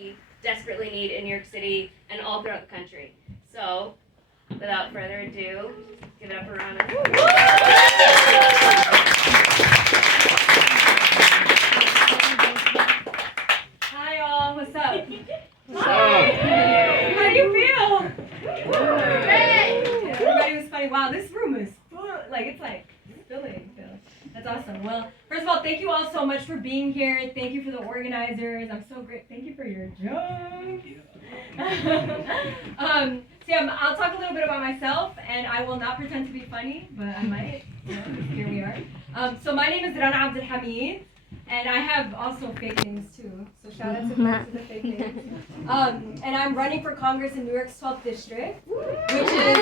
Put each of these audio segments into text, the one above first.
we desperately need in New York City and all throughout the country. So, without further ado, give it up for Rana. Hi all, what's up? Hi. How do you feel? Great. Everybody was funny. Wow, this room is full. It's filling. That's awesome. Well, first of all, thank you all so much for being here. Thank you for the organizers. I'm so great. Thank you for your jokes. I'll talk a little bit about myself, and I will not pretend to be funny, but I might. Here we are. So my name is Rana Abdel Hamid, and I have also fake names too. So shout out to the fake names. And I'm running for Congress in New York's 12th district, which is.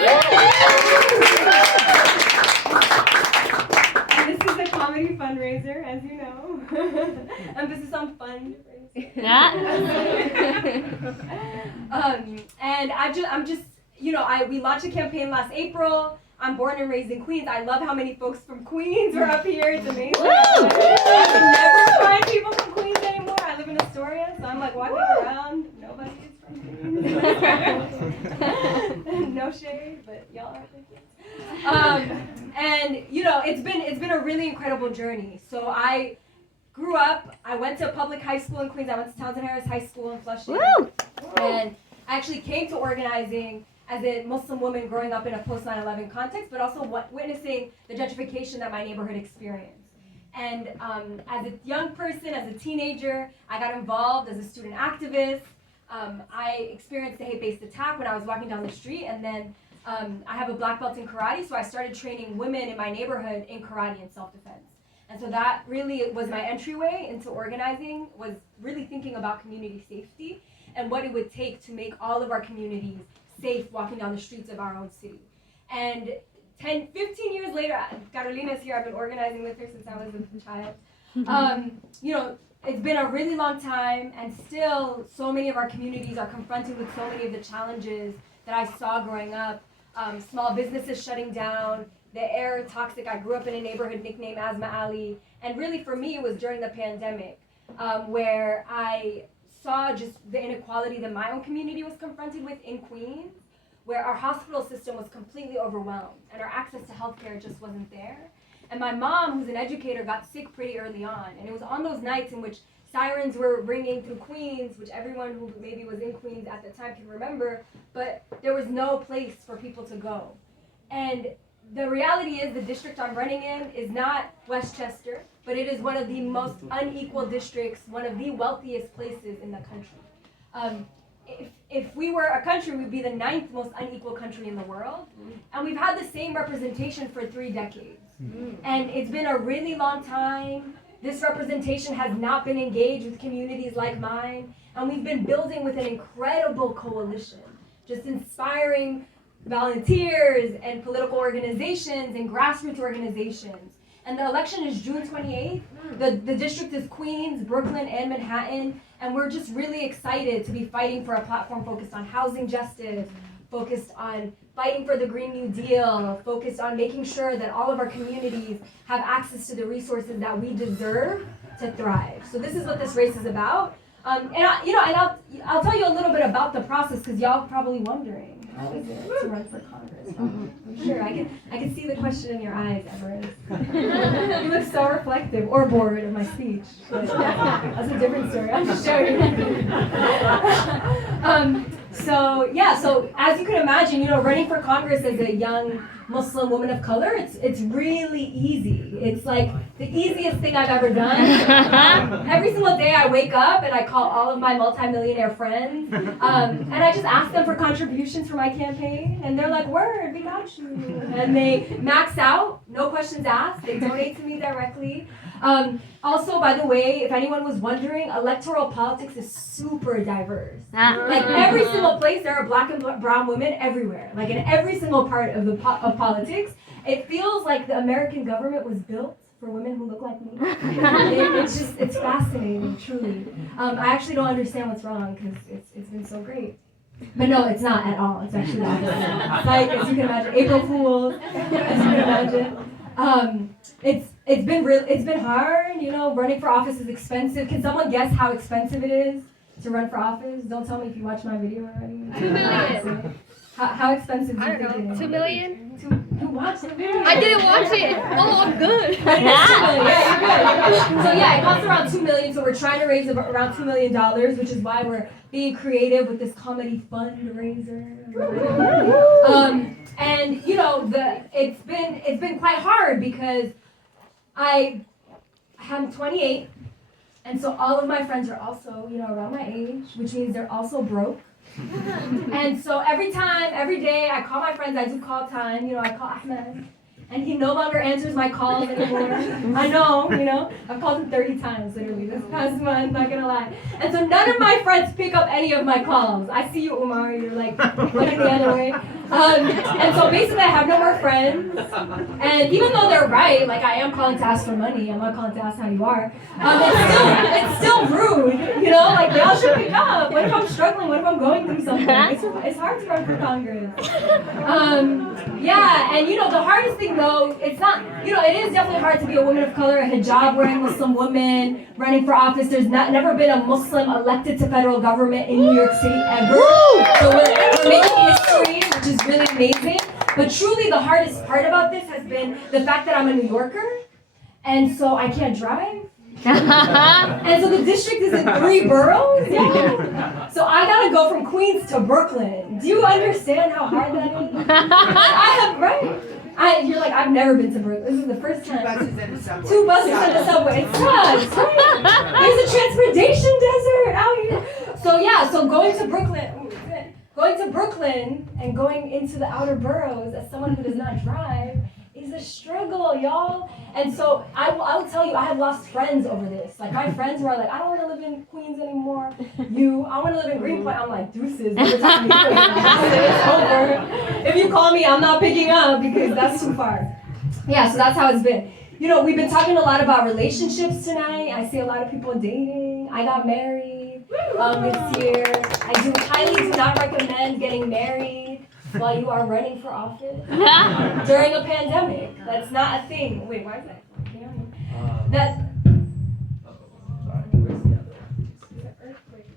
And this is a comedy fundraiser, as you know. Emphasis on fundraising. And we launched a campaign last April. I'm born and raised in Queens. I love how many folks from Queens are up here. It's amazing. I can never find people from Queens anymore. I live in Astoria, so I'm walking around. Nobody is from Queens. No shade, but y'all are from Queens. It's been a really incredible journey. So I grew up. I went to a public high school in Queens. I went to Townsend Harris High School in Flushing. And I actually came to organizing as a Muslim woman growing up in a post 9/11 context, but also witnessing the gentrification that my neighborhood experienced. And as a young person, as a teenager, I got involved as a student activist. I experienced a hate-based attack when I was walking down the street, and then I have a black belt in karate, so I started training women in my neighborhood in karate and self-defense. And so that really was my entryway into organizing, was really thinking about community safety and what it would take to make all of our communities safe walking down the streets of our own city. And 15 years later, Carolina's here, I've been organizing with her since I was a child. It's been a really long time, and still so many of our communities are confronted with so many of the challenges that I saw growing up. Small businesses shutting down, the air toxic. I grew up in a neighborhood nicknamed Asma Ali, and really for me it was during the pandemic where I saw just the inequality that my own community was confronted with in Queens, where our hospital system was completely overwhelmed and our access to healthcare just wasn't there. And my mom, who's an educator, got sick pretty early on, and it was on those nights in which sirens were ringing through Queens, which everyone who maybe was in Queens at the time can remember, but there was no place for people to go. And the reality is the district I'm running in is not Westchester, but it is one of the most unequal districts, one of the wealthiest places in the country. If we were a country, we'd be the 9th most unequal country in the world. And we've had the same representation for 3 decades. And it's been a really long time. This representation has not been engaged with communities like mine. And we've been building with an incredible coalition, just inspiring volunteers and political organizations and grassroots organizations. And the election is June 28th. The district is Queens, Brooklyn, and Manhattan. And we're just really excited to be fighting for a platform focused on housing justice, focused on fighting for the Green New Deal, focused on making sure that all of our communities have access to the resources that we deserve to thrive. So this is what this race is about. I'll tell you a little bit about the process, because y'all probably wondering, how is it to run for Congress? I'm sure I can see the question in your eyes, Everest. You look so reflective, or bored of my speech. But that's a different story. I'm just showing you. So as you can imagine, running for Congress as a young Muslim woman of color, it's really easy. It's like the easiest thing I've ever done. Every single day I wake up and I call all of my multimillionaire friends, and I just ask them for contributions for my campaign, and they're like, "Word, we got you." And they max out, no questions asked. They donate to me directly. Also, by the way, if anyone was wondering, electoral politics is super diverse. Every single place, there are black and brown women everywhere. In every single part of politics, it feels like the American government was built for women who look like me. It's fascinating, truly. I actually don't understand what's wrong, because it's been so great. But no, it's not at all. It's actually the opposite. As you can imagine, April Fools, as you can imagine. It's been hard, running for office is expensive. Can someone guess how expensive it is to run for office? Don't tell me if you watch my video already. 2 million. How expensive do I you think don't know. it is? 2 million? You watched the video? I didn't watch it. Oh, I'm good. Yeah, you're good. So yeah, it costs around $2 million. So we're trying to raise around $2 million, which is why we're being creative with this comedy fundraiser. And you know, it's been quite hard because I'm 28, and so all of my friends are also, you know, around my age, which means they're also broke. And so every day, I call my friends. I do call time. You know, I call Ahmed, and he no longer answers my calls anymore. I know, you know, I've called him 30 times literally this past month. Not gonna lie. And so none of my friends pick up any of my calls. I see you, Umar. You're like looking the other way. And so basically, I have no more friends. And even though they're right, like I am calling to ask for money. I'm not calling to ask how you are. It's still rude, you know. Like they all should pick up. What if I'm struggling? What if I'm going through something? It's hard to run for Congress. Yeah, and you know the hardest thing though, it's not. You know, it is definitely hard to be a woman of color, a hijab-wearing Muslim woman running for office. There's never been a Muslim elected to federal government in New York City ever. So we're making history, which is really amazing. But truly, the hardest part about this has been the fact that I'm a New Yorker, and so I can't drive. And so the district is in 3 boroughs. Yeah. So I gotta go from Queens to Brooklyn. Do you understand how hard that is? You're like, I've never been to Brooklyn. This is the first time. 2 buses and a subway. 2 buses and a subway. It sucks, right? There's a transportation desert out here. So yeah, so going to Brooklyn and going into the outer boroughs as someone who does not drive is a struggle, y'all. And so I will tell you, I have lost friends over this. Like my friends who are like, I don't want to live in Queens anymore. I want to live in Greenpoint. I'm like, deuces. It's over. If you call me, I'm not picking up because that's too far. Yeah, so that's how it's been. You know, we've been talking a lot about relationships tonight. I see a lot of people dating. I got married this year. I highly do not recommend getting married while you are running for office during a pandemic. That's not a thing. Wait, why is that? That. Sorry, where's the other one?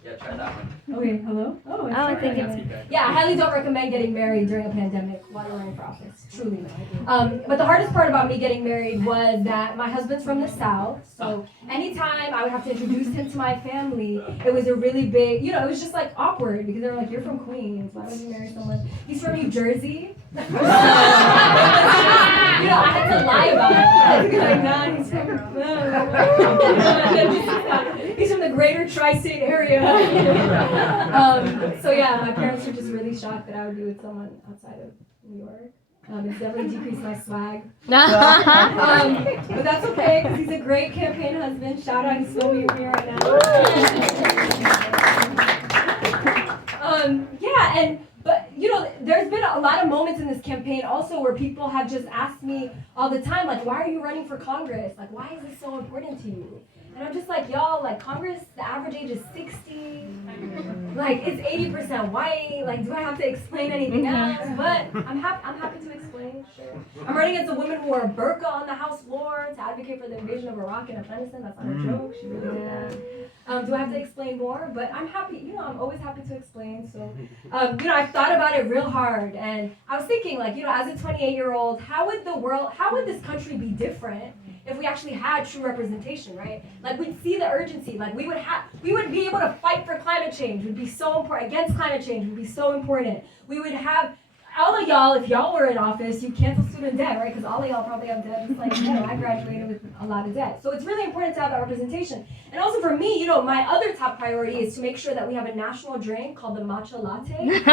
Yeah, try that one. Okay, hello? Oh, I think it's. Yeah, I highly don't recommend getting married during a pandemic while you're running for office, truly. But the hardest part about me getting married was that my husband's from the South, so anytime I would have to introduce him to my family, it was a really big, you know, it was just like awkward because they were like, you're from Queens, why would you marry someone? He's from New Jersey. You know, I had to lie about it. I had to be like, nah, he's from the greater tri-state area. So yeah, my parents were just really shocked that I would be with someone outside of New York. It's definitely decreased my swag. But that's okay, because he's a great campaign husband. Shout out, he's filming with me right now. But you know, there's been a lot of moments in this campaign also where people have just asked me all the time, like, why are you running for Congress? Like, why is this so important to you? And I'm just like, y'all, like Congress, the average age is 60. Like, it's 80% white. Like, do I have to explain anything else? But I'm happy to explain, sure. I'm running against a woman who wore a burqa on the House floor to advocate for the invasion of Iraq and Afghanistan. That's not a joke. She really did that. Do I have to explain more? But I'm happy, you know, I'm always happy to explain. So, you know, I've thought about it real hard. And I was thinking, like, you know, as a 28-year-old, how would this country be different if we actually had true representation, right? Like, we'd see the urgency. Like, we would be able to fight for climate change. Would be so important. Against climate change would be so important. We would have all of y'all, if y'all were in office, you cancel student debt, right? Because all of y'all probably have debt, just like, you know, I graduated with a lot of debt. So it's really important to have that representation. And also for me, you know, my other top priority is to make sure that we have a national drink called the matcha latte. You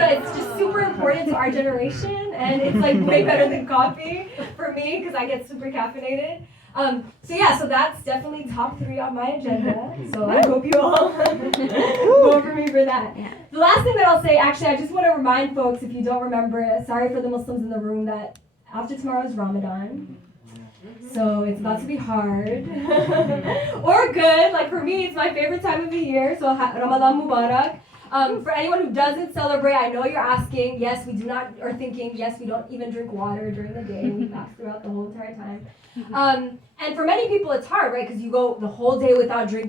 know, it's just super important to our generation, and it's like way better than coffee for me because I get super caffeinated. So that's definitely top 3 on my agenda. So I hope you all vote for me for that. Yeah. The last thing that I'll say, actually, I just want to remind folks, if you don't remember it, sorry for the Muslims in the room, that after tomorrow is Ramadan. So it's about to be hard. Or good. Like for me, it's my favorite time of the year. So Ramadan Mubarak. For anyone who doesn't celebrate, I know you're asking. Yes, we do not, or thinking, yes, we don't even drink water during the day. We fast throughout the whole entire time. And for many people, it's hard, right? Because you go the whole day without drinking.